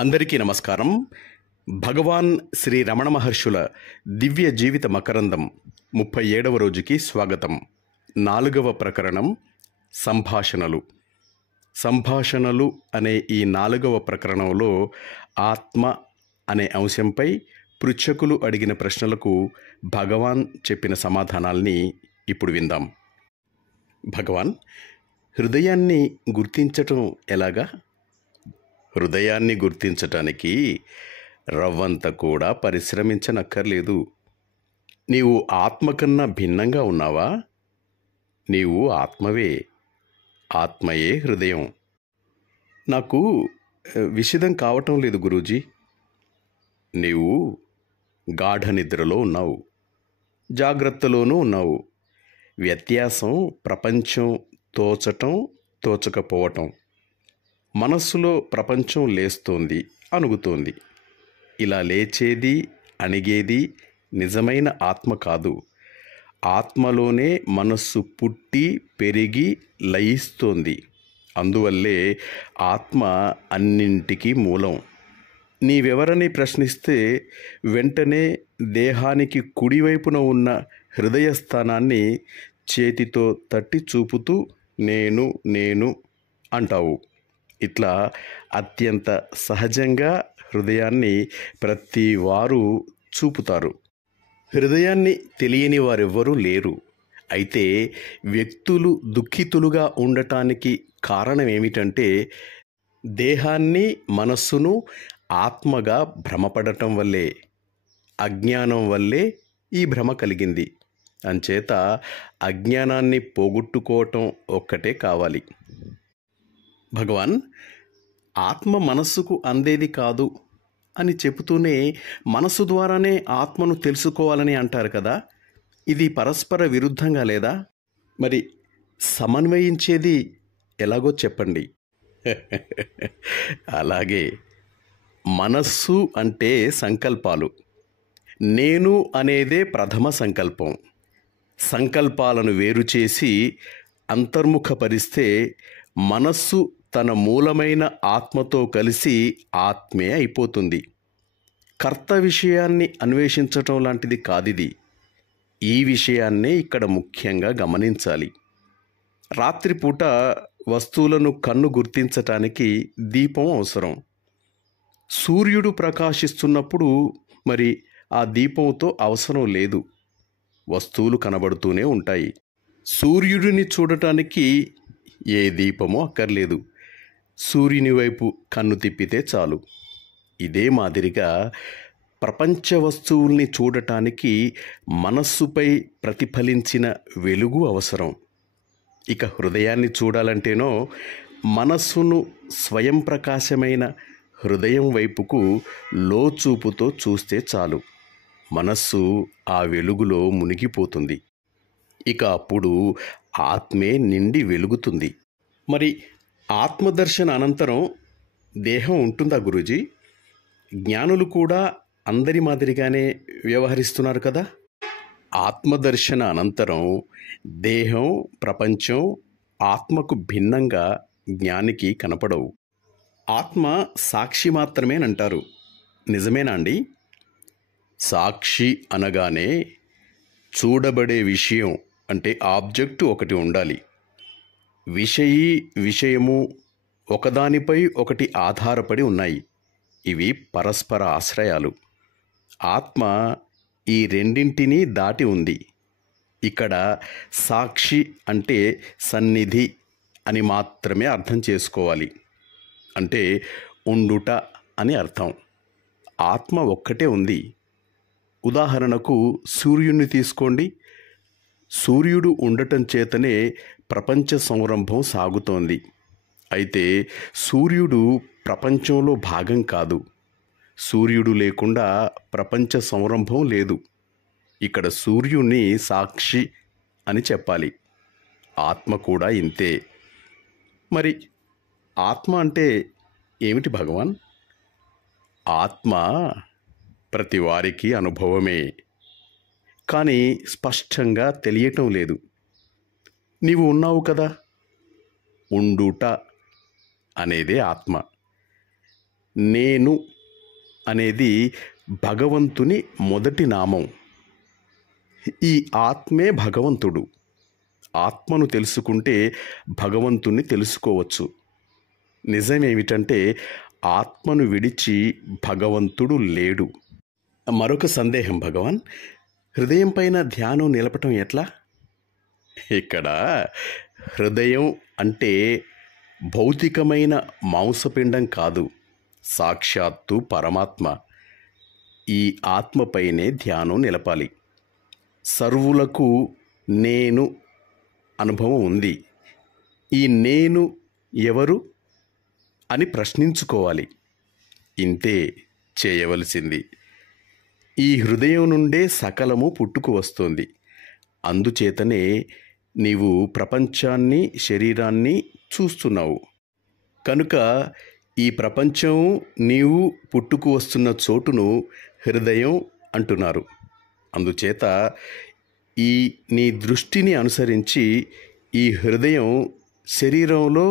అందరికీ నమస్కారం. భగవాన్ శ్రీ రమణ మహర్షుల దివ్య జీవిత మకరందం 37వ రోజుకి స్వాగతం. 4వ ప్రకరణం సంభాషణలు. సంభాషణలు అనే ఈ 4వ ప్రకరణంలో ఆత్మ అనే అంశంపై పృచ్ఛకులు అడిగిన ప్రశ్నలకు భగవాన్ చెప్పిన సమాధానాల్ని ఇప్పుడు విందాం. భగవాన్, హృదయాన్ని గుర్తించటం ఎలాగా? హృదయాన్ని గుర్తించటానికి రవ్వంత కూడా పరిశ్రమించనక్కర్లేదు. నీవు ఆత్మ కన్నా భిన్నంగా ఉన్నావా? నీవు ఆత్మవే. ఆత్మయే హృదయం. నాకు విషిదం కావటం లేదు గురూజీ. నీవు గాఢ నిద్రలో ఉన్నావు, జాగ్రత్తలోనూ ఉన్నావు. వ్యత్యాసం ప్రపంచం తోచటం, తోచకపోవటం. మనస్సులో ప్రపంచం లేస్తోంది, అణుగుతోంది. ఇలా లేచేది, అణిగేది నిజమైన ఆత్మ కాదు. ఆత్మలోనే మనస్సు పుట్టి పెరిగి లయిస్తోంది. అందువల్లే ఆత్మ అన్నింటికీ మూలం. నీవెవరని ప్రశ్నిస్తే వెంటనే దేహానికి కుడివైపున ఉన్న హృదయస్థానాన్ని చేతితో తట్టి చూపుతూ నేను నేను అంటావు. ఇట్లా అత్యంత సహజంగా హృదయాన్ని ప్రతి వారు చూపుతారు. హృదయాన్ని తెలియని వారెవ్వరూ లేరు. అయితే వ్యక్తులు దుఃఖితులుగా ఉండటానికి కారణం ఏమిటంటే దేహాన్ని, మనస్సును ఆత్మగా భ్రమపడటం వల్లే, అజ్ఞానం వల్లే ఈ భ్రమ కలిగింది. అంచేత అజ్ఞానాన్ని పోగొట్టుకోవటం ఒక్కటే కావాలి. భగవాన్, ఆత్మ మనస్సుకు అందేది కాదు అని చెబుతూనే మనస్సు ద్వారానే ఆత్మను తెలుసుకోవాలని అంటారు కదా. ఇది పరస్పర విరుద్ధంగా లేదా? మరి సమన్వయించేది ఎలాగో చెప్పండి. అలాగే, మనస్సు అంటే సంకల్పాలు. నేను అనేదే ప్రథమ సంకల్పం. సంకల్పాలను వేరు చేసి అంతర్ముఖపరిస్తే మనస్సు తన మూలమైన ఆత్మతో కలిసి ఆత్మే అయిపోతుంది. కర్త విషయాన్ని అన్వేషించటం లాంటిది కాదిది. ఈ విషయాన్నే ఇక్కడ ముఖ్యంగా గమనించాలి. రాత్రిపూట వస్తువులను కన్ను గుర్తించటానికి దీపం అవసరం. సూర్యుడు ప్రకాశిస్తున్నప్పుడు మరి ఆ దీపంతో అవసరం లేదు. వస్తువులు కనబడుతూనే ఉంటాయి. సూర్యుడిని చూడటానికి ఏ దీపమో అక్కర్లేదు. సూర్యుని వైపు కన్ను తిప్పితే చాలు. ఇదే మాదిరిగా ప్రపంచ వస్తువుల్ని చూడటానికి మనస్సుపై ప్రతిఫలించిన వెలుగు అవసరం. ఇక హృదయాన్ని చూడాలంటేనో మనస్సును స్వయం ప్రకాశమైన హృదయం వైపుకు లోచూపుతో చూస్తే చాలు. మనస్సు ఆ వెలుగులో మునిగిపోతుంది. ఇక అప్పుడు ఆత్మే నిండి వెలుగుతుంది. మరి ఆత్మదర్శన అనంతరం దేహం ఉంటుందా గురూజీ? జ్ఞానులు కూడా అందరి మాదిరిగానే వ్యవహరిస్తున్నారు కదా. ఆత్మదర్శన అనంతరం దేహం, ప్రపంచం ఆత్మకు భిన్నంగా జ్ఞానికి కనపడవు. ఆత్మ సాక్షి మాత్రమేనంటారు. నిజమేనా అండి? సాక్షి అనగానే చూడబడే విషయం అంటే ఆబ్జెక్టు ఒకటి ఉండాలి. విషయీ, విషయము ఒకదానిపై ఒకటి ఆధారపడి ఉన్నాయి. ఇవి పరస్పర ఆశ్రయాలు. ఆత్మ ఈ రెండింటినీ దాటి ఉంది. ఇక్కడ సాక్షి అంటే సన్నిధి అని మాత్రమే అర్థం చేసుకోవాలి. అంటే ఉండుట అని అర్థం. ఆత్మ ఒక్కటే ఉంది. ఉదాహరణకు సూర్యుడిని తీసుకోండి. సూర్యుడు ఉండటం చేతనే ప్రపంచ సంరంభం సాగుతోంది. అయితే సూర్యుడు ప్రపంచంలో భాగం కాదు. సూర్యుడు లేకుండా ప్రపంచ సంరంభం లేదు. ఇక్కడ సూర్యుని సాక్షి అని చెప్పాలి. ఆత్మ కూడా ఇంతే. మరి ఆత్మ అంటే ఏమిటి భగవాన్? ఆత్మ ప్రతి వారికి అనుభవమే, కానీ స్పష్టంగా తెలియటం లేదు. నీవు ఉన్నావు కదా. ఉండుట అనేదే ఆత్మ. నేను అనేది భగవంతుని మొదటి నామం. ఈ ఆత్మే భగవంతుడు. ఆత్మను తెలుసుకుంటే భగవంతుణ్ణి తెలుసుకోవచ్చు. నిజమేమిటంటే ఆత్మను విడిచి భగవంతుడు లేడు. మరొక సందేహం భగవాన్, హృదయం పైన ధ్యానం నిలపటం ఎట్లా? ఇక్కడ హృదయం అంటే భౌతికమైన మాంసపిండం కాదు, సాక్షాత్తు పరమాత్మ. ఈ ఆత్మపైనే ధ్యానం నిలపాలి. సర్వులకు నేను అనుభవం ఉంది. ఈ నేను ఎవరు అని ప్రశ్నించుకోవాలి. ఇంతే చేయవలసింది. ఈ హృదయం నుండే సకలము పుట్టుకు వస్తోంది. అందుచేతనే నీవు ప్రపంచాన్ని, శరీరాన్ని చూస్తున్నావు. కనుక ఈ ప్రపంచం నీవు పుట్టుకు వస్తున్న చోటును హృదయం అంటున్నారు. అందుచేత ఈ నీ దృష్టిని అనుసరించి ఈ హృదయం శరీరంలో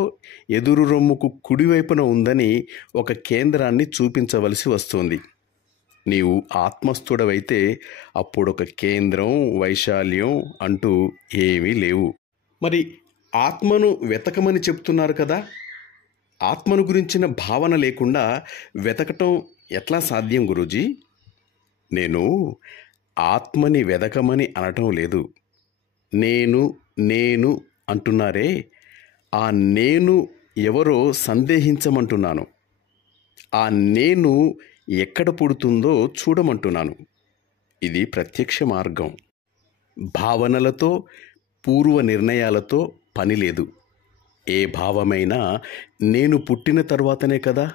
ఎదురు రొమ్ముకు కుడివైపున ఉందని ఒక కేంద్రాన్ని చూపించవలసి వస్తుంది. నీవు ఆత్మస్థుడవైతే అప్పుడొక కేంద్రం, వైశాల్యం అంటూ ఏమీ లేవు. మరి ఆత్మను వెతకమని చెప్తున్నారు కదా, ఆత్మను గురించిన భావన లేకుండా వెతకటం ఎట్లా సాధ్యం గురూజీ? నేను ఆత్మని వెదకమని అనటం లేదు. నేను నేను అంటున్నారే, ఆ నేను ఎవరో సందేహించమంటున్నాను. ఆ నేను ఎక్కడ పుడుతుందో చూడమంటున్నాను. ఇది ప్రత్యక్ష మార్గం. భావనలతో, పూర్వ నిర్ణయాలతో పని లేదు. ఏ భావమైనా నేను పుట్టిన తర్వాతనే కదా.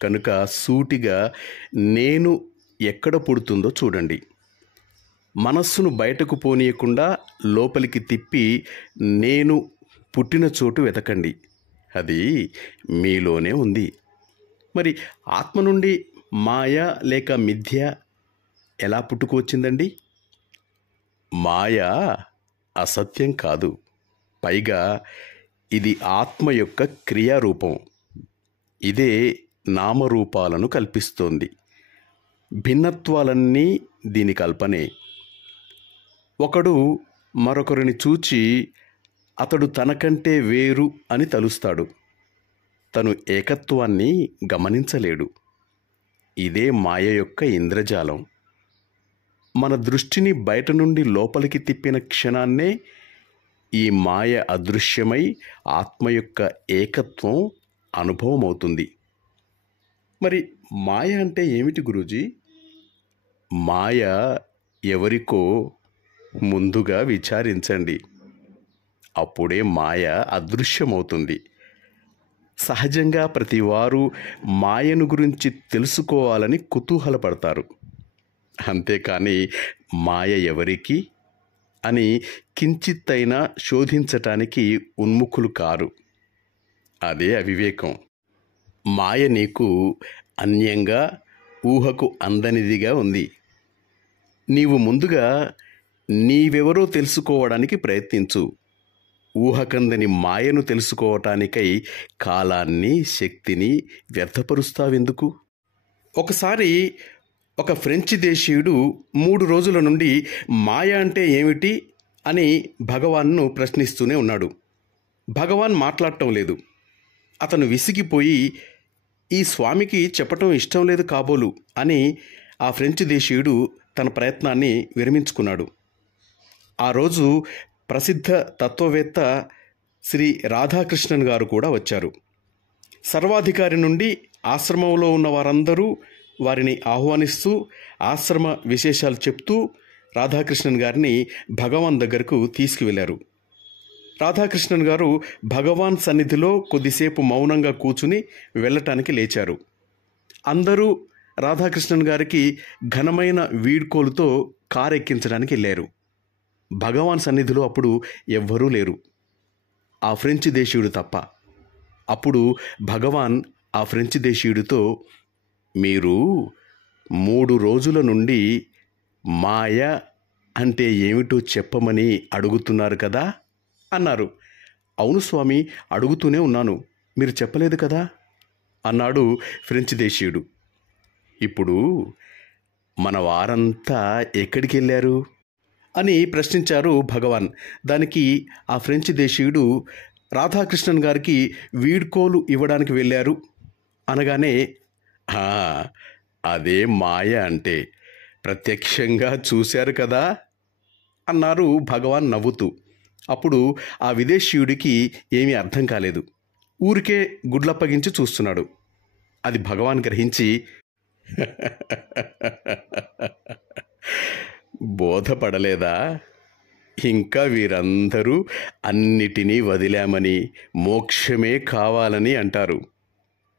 కనుక సూటిగా నేను ఎక్కడ పుడుతుందో చూడండి. మనస్సును బయటకు పోనీయకుండా లోపలికి తిప్పి నేను పుట్టిన చోటు వెతకండి. అది మీలోనే ఉంది. మరి ఆత్మ నుండి మాయ లేక మిథ్య ఎలా పుట్టుకు వచ్చిందండి? మాయ అసత్యం కాదు. పైగా ఇది ఆత్మ యొక్క క్రియారూపం. ఇదే నామరూపాలను కల్పిస్తోంది. భిన్నత్వాలన్నీ దీని కల్పనే. ఒకడు మరొకరిని చూచి అతడు తనకంటే వేరు అని తలుస్తాడు. తను ఏకత్వాన్ని గమనించలేడు. ఇదే మాయ యొక్క ఇంద్రజాలం. మన దృష్టిని బయట నుండి లోపలికి తిప్పిన క్షణాన్నే ఈ మాయ అదృశ్యమై ఆత్మ యొక్క ఏకత్వం అనుభవమవుతుంది. మరి మాయ అంటే ఏమిటి గురూజీ? మాయ ఎవరికో ముందుగా విచారించండి. అప్పుడే మాయ అదృశ్యమవుతుంది. సహజంగా ప్రతివారు మాయను గురించి తెలుసుకోవాలని కుతూహలపడతారు. అంతేకాని మాయ ఎవరికి అని కించిత్తైనా శోధించటానికి ఉన్ముఖులు కారు. అదే అవివేకం. మాయ నీకు అన్యంగా, ఊహకు అందనిదిగా ఉంది. నీవు ముందుగా నీవెవరో తెలుసుకోవడానికి ప్రయత్నించు. ఊహకందని మాయను తెలుసుకోవటానికై కాలాన్ని, శక్తిని వ్యర్థపరుస్తావెందుకు? ఒకసారి ఒక ఫ్రెంచ్ దేశీయుడు 3 రోజుల నుండి మాయ అంటే ఏమిటి అని భగవాన్ను ప్రశ్నిస్తూనే ఉన్నాడు. భగవాన్ మాట్లాడటం లేదు. అతను విసిగిపోయి, ఈ స్వామికి చెప్పటం ఇష్టం లేదు కాబోలు అని ఆ ఫ్రెంచ్ దేశీయుడు తన ప్రయత్నాన్ని విరమించుకున్నాడు. ఆ రోజు ప్రసిద్ధ తత్వవేత్త శ్రీ రాధాకృష్ణన్ గారు కూడా వచ్చారు. సర్వాధికారి నుండి ఆశ్రమంలో ఉన్న వారందరూ వారిని ఆహ్వానిస్తూ ఆశ్రమ విశేషాలు చెప్తూ రాధాకృష్ణన్ గారిని భగవాన్ దగ్గరకు తీసుకువెళ్లారు. రాధాకృష్ణన్ గారు భగవాన్ సన్నిధిలో కొద్దిసేపు మౌనంగా కూర్చుని వెళ్ళటానికి లేచారు. అందరూ రాధాకృష్ణన్ గారికి ఘనమైన వీడ్కోలుతో కారెక్కించడానికి వెళ్ళారు. భగవాన్ సన్నిధిలో అప్పుడు ఎవ్వరూ లేరు, ఆ ఫ్రెంచ్ దేశీయుడు తప్ప. అప్పుడు భగవాన్ ఆ ఫ్రెంచ్ దేశీయుడితో, మీరు 3 రోజుల నుండి మాయ అంటే ఏమిటో చెప్పమని అడుగుతున్నారు కదా అన్నారు. అవును స్వామి, అడుగుతూనే ఉన్నాను, మీరు చెప్పలేదు కదా. అన్నాడు ఫ్రెంచ్ దేశీయుడు. ఇప్పుడు మన వారంతా ఎక్కడికి వెళ్ళారు అని ప్రశ్నించారు భగవాన్. దానికి ఆ ఫ్రెంచ్ దేశీయుడు రాధాకృష్ణన్ గారికి వీడ్కోలు ఇవ్వడానికి వెళ్ళారు అనగానే, "ఆ, అదే మాయ అంటే, ప్రత్యక్షంగా చూశారు కదా" అన్నారు భగవాన్ నవ్వుతూ. అప్పుడు ఆ విదేశీయుడికి ఏమీ అర్థం కాలేదు. ఊరికే గుడ్లప్పగించి చూస్తున్నాడు. అది భగవాన్ గ్రహించి, బోధపడలేదా? ఇంకా వీరందరూ అన్నిటినీ వదిలామని, మోక్షమే కావాలని అంటారు.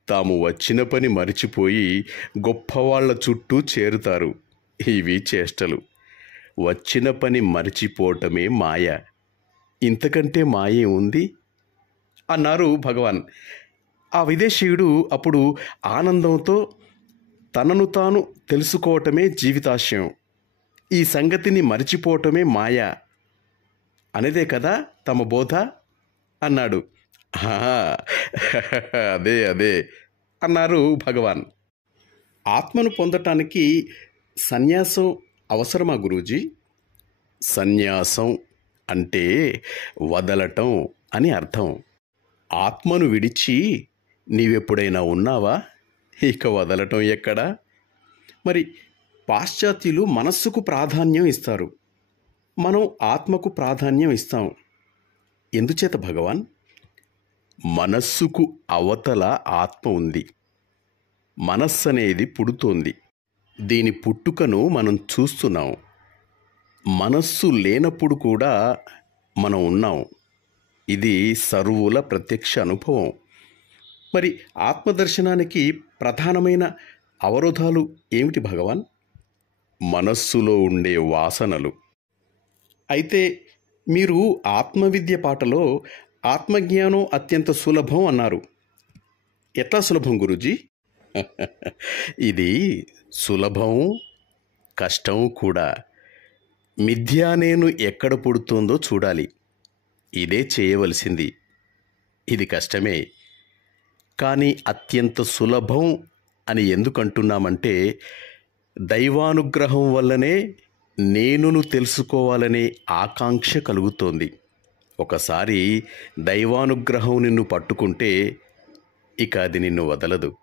తాము వచ్చిన పని మరిచిపోయి గొప్పవాళ్ల చుట్టూ చేరుతారు. ఇవి చేష్టలు. వచ్చిన పని మరిచిపోవటమే మాయ. ఇంతకంటే మాయే ఉంది అన్నారు భగవాన్. ఆ విదేశీయుడు అప్పుడు ఆనందంతో తనను తాను తెలుసుకోవటమే జీవితాశయం, ఈ సంగతిని మరిచిపోవటమే మాయ అనేదే కదా తమ బోధ అన్నాడు. అదే అదే అన్నారు భగవాన్. ఆత్మను పొందటానికి సన్యాసం అవసరమా గురూజీ? సన్యాసం అంటే వదలటం అని అర్థం. ఆత్మను విడిచి నీవెప్పుడైనా ఉన్నావా? ఇక వదలటం ఎక్కడా? మరి పాశ్చాత్యులు మనస్సుకు ప్రాధాన్యం ఇస్తారు, మనం ఆత్మకు ప్రాధాన్యం ఇస్తాం. ఎందుచేత భగవాన్? మనస్సుకు అవతల ఆత్మ ఉంది. మనస్సు అనేది పుడుతోంది. దీని పుట్టుకను మనం చూస్తున్నాం. మనస్సు లేనప్పుడు కూడా మనం ఉన్నాం. ఇది సర్వుల ప్రత్యక్ష అనుభవం. మరి ఆత్మదర్శనానికి ప్రధానమైన అవరోధాలు ఏమిటి భగవాన్? మనస్సులో ఉండే వాసనలు. అయితే మీరు ఆత్మవిద్య పాటలో ఆత్మజ్ఞానం అత్యంత సులభం అన్నారు. ఎట్లా సులభం గురూజీ? ఇది సులభం, కష్టం కూడా. మిథ్యా నేను ఎక్కడ పుడుతుందో చూడాలి. ఇదే చేయవలసింది. ఇది కష్టమే, కానీ అత్యంత సులభం అని ఎందుకంటున్నామంటే, దైవానుగ్రహం వల్లనే నేనును తెలుసుకోవాలనే ఆకాంక్ష కలుగుతోంది. ఒకసారి దైవానుగ్రహం నిన్ను పట్టుకుంటే ఇక అది నిన్ను వదలదు.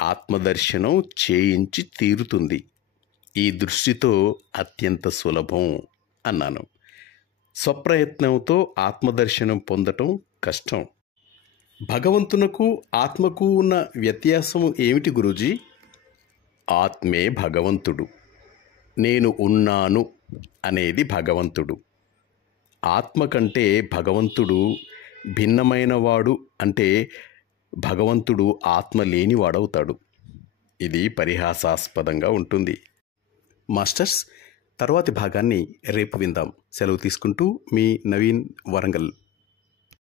ఆత్మదర్శనం చేయించి తీరుతుంది. ఈ దృష్టితో అత్యంత సులభం అన్నాను. స్వప్రయత్నంతో ఆత్మదర్శనం పొందటం కష్టం. భగవంతునకు ఆత్మకు ఉన్న వ్యత్యాసం ఏమిటి గురూజీ? ఆత్మే భగవంతుడు. నేను ఉన్నాను అనేది భగవంతుడు. ఆత్మ కంటే భగవంతుడు భిన్నమైనవాడు అంటే భగవంతుడు ఆత్మ లేనివాడవుతాడు. ఇది పరిహాసాస్పదంగా ఉంటుంది. మాస్టర్స్, తర్వాతి భాగాన్ని రేపు విందాం. సెలవు తీసుకుంటూ మీ నవీన్, వరంగల్.